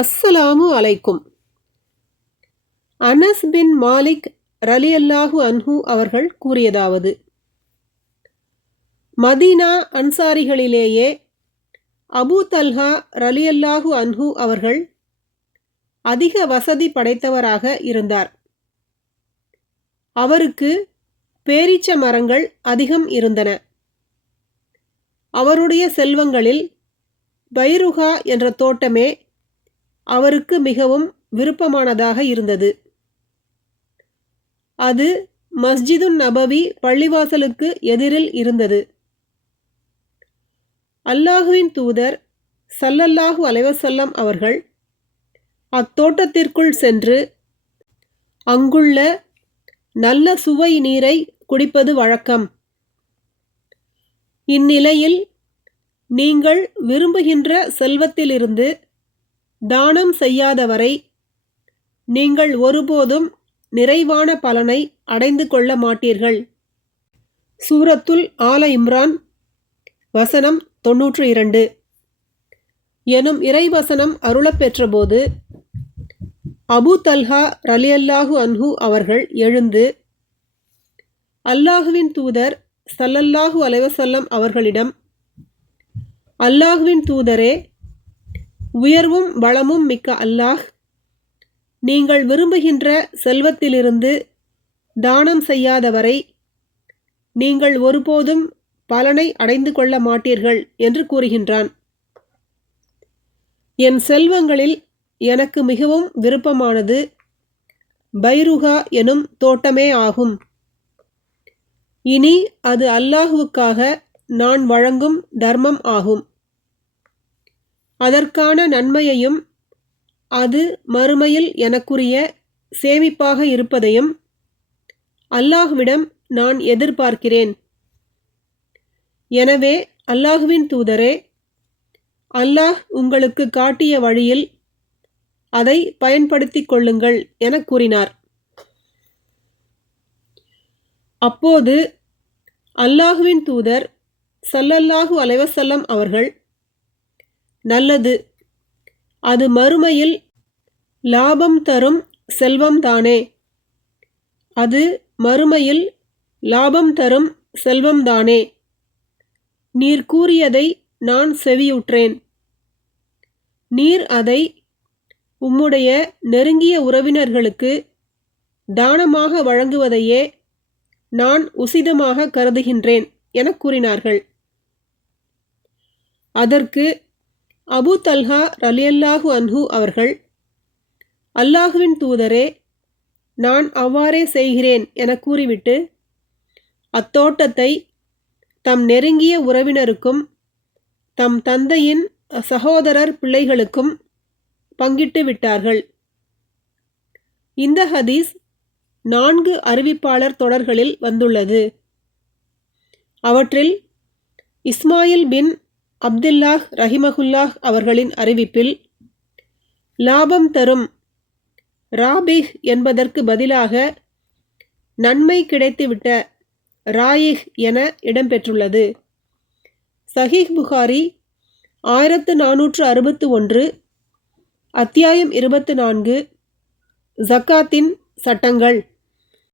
அஸ்ஸலாமு அலைக்கும். அனஸ் பின் மாலிக் ரலியல்லாஹு அன்ஹு அவர்கள் கூறியதாவது: மதீனா அன்சாரிகளிலேயே அபூ தல்ஹா ரலியல்லாஹு அன்ஹு அவர்கள் அதிக வசதி படைத்தவராக இருந்தார். அவருக்கு பேரீச்ச மரங்கள் அதிகம் இருந்தன. அவருடைய செல்வங்களில் பைருஹா என்ற தோட்டமே அவருக்கு மிகவும் விருப்பமானதாக இருந்தது. அது மஸ்ஜிதுன் நபவி பள்ளிவாசலுக்கு எதிரில் இருந்தது. அல்லாஹுவின் தூதர் ஸல்லல்லாஹு அலைஹி வஸல்லம் அவர்கள் அத்தோட்டத்திற்குள் சென்று அங்குள்ள நல்ல சுவை நீரை குடிப்பது வழக்கம். இந்நிலையில் நீங்கள் விரும்புகின்ற செல்வத்திலிருந்து தானம் செய்யாதவரை நீங்கள் ஒருபோதும் நிறைவான பலனை அடைந்து கொள்ள மாட்டீர்கள். சூரத்துல் ஆல இம்ரான் வசனம் 92 எனும் இறைவசனம் அருளப்பெற்றபோது அபூ தல்ஹா ரலியல்லாஹு அன்ஹு அவர்கள் எழுந்து அல்லாஹுவின் தூதர் ஸல்லல்லாஹு அலைஹி வஸல்லம் அவர்களிடம், அல்லாஹுவின் தூதரே, உயர்வும் வளமும் மிக்க அல்லாஹ், நீங்கள் விரும்புகின்ற செல்வத்திலிருந்து தானம் செய்யாதவரை நீங்கள் ஒருபோதும் பலனை அடைந்து கொள்ள மாட்டீர்கள் என்று கூறுகின்றான். என் செல்வங்களில் எனக்கு மிகவும் விருப்பமானது பைருஹா எனும் தோட்டமே ஆகும். இனி அது அல்லாஹுவுக்காக நான் வழங்கும் தர்மம் ஆகும். அதற்கான நன்மையையும் அது மறுமையில் எனக்குரிய சேமிப்பாக இருப்பதையும் அல்லாஹ்விடம் நான் எதிர்பார்க்கிறேன். எனவே அல்லாஹுவின் தூதரே, அல்லாஹ் உங்களுக்கு காட்டிய வழியில் அதை பயன்படுத்திக் கொள்ளுங்கள் என கூறினார். அப்போது அல்லாஹுவின் தூதர் ஸல்லல்லாஹு அலைஹி வஸல்லம் அவர்கள், நல்லது, அது மறுமையில் லாபம் தரும் செல்வம்தானே, அது மறுமையில் லாபம் தரும் செல்வம்தானே, நீர் கூறியதை நான் செவியுற்றேன். நீர் அதை உம்முடைய நெருங்கிய உறவினர்களுக்கு தானமாக வழங்குவதையே நான் உசிதமாக கருதுகின்றேன் என கூறினார்கள். அதற்கு அபூ தல்ஹா ரலியல்லாஹு அன்ஹு அவர்கள், அல்லாஹுவின் தூதரே, நான் அவ்வாறே செய்கிறேன் என கூறிவிட்டு அத்தோட்டத்தை தம் நெருங்கிய உறவினருக்கும் தம் தந்தையின் சகோதரர் பிள்ளைகளுக்கும் பங்கிட்டு விட்டார்கள். இந்த ஹதீஸ் 4 அறிவிப்பாளர் தொடர்களில் வந்துள்ளது. அவற்றில் இஸ்மாயில் பின் அப்துல்லாஹ் ரஹிமஹுல்லாஹ் அவர்களின் அறிவிப்பில் லாபம் தரும் ராபிஹ் என்பதற்கு பதிலாக நன்மை கிடைத்துவிட்ட ராயிஹ் என இடம்பெற்றுள்ளது. சஹீஹ் புகாரி 1461, அத்தியாயம் 24, ஜக்காத்தின் சட்டங்கள்.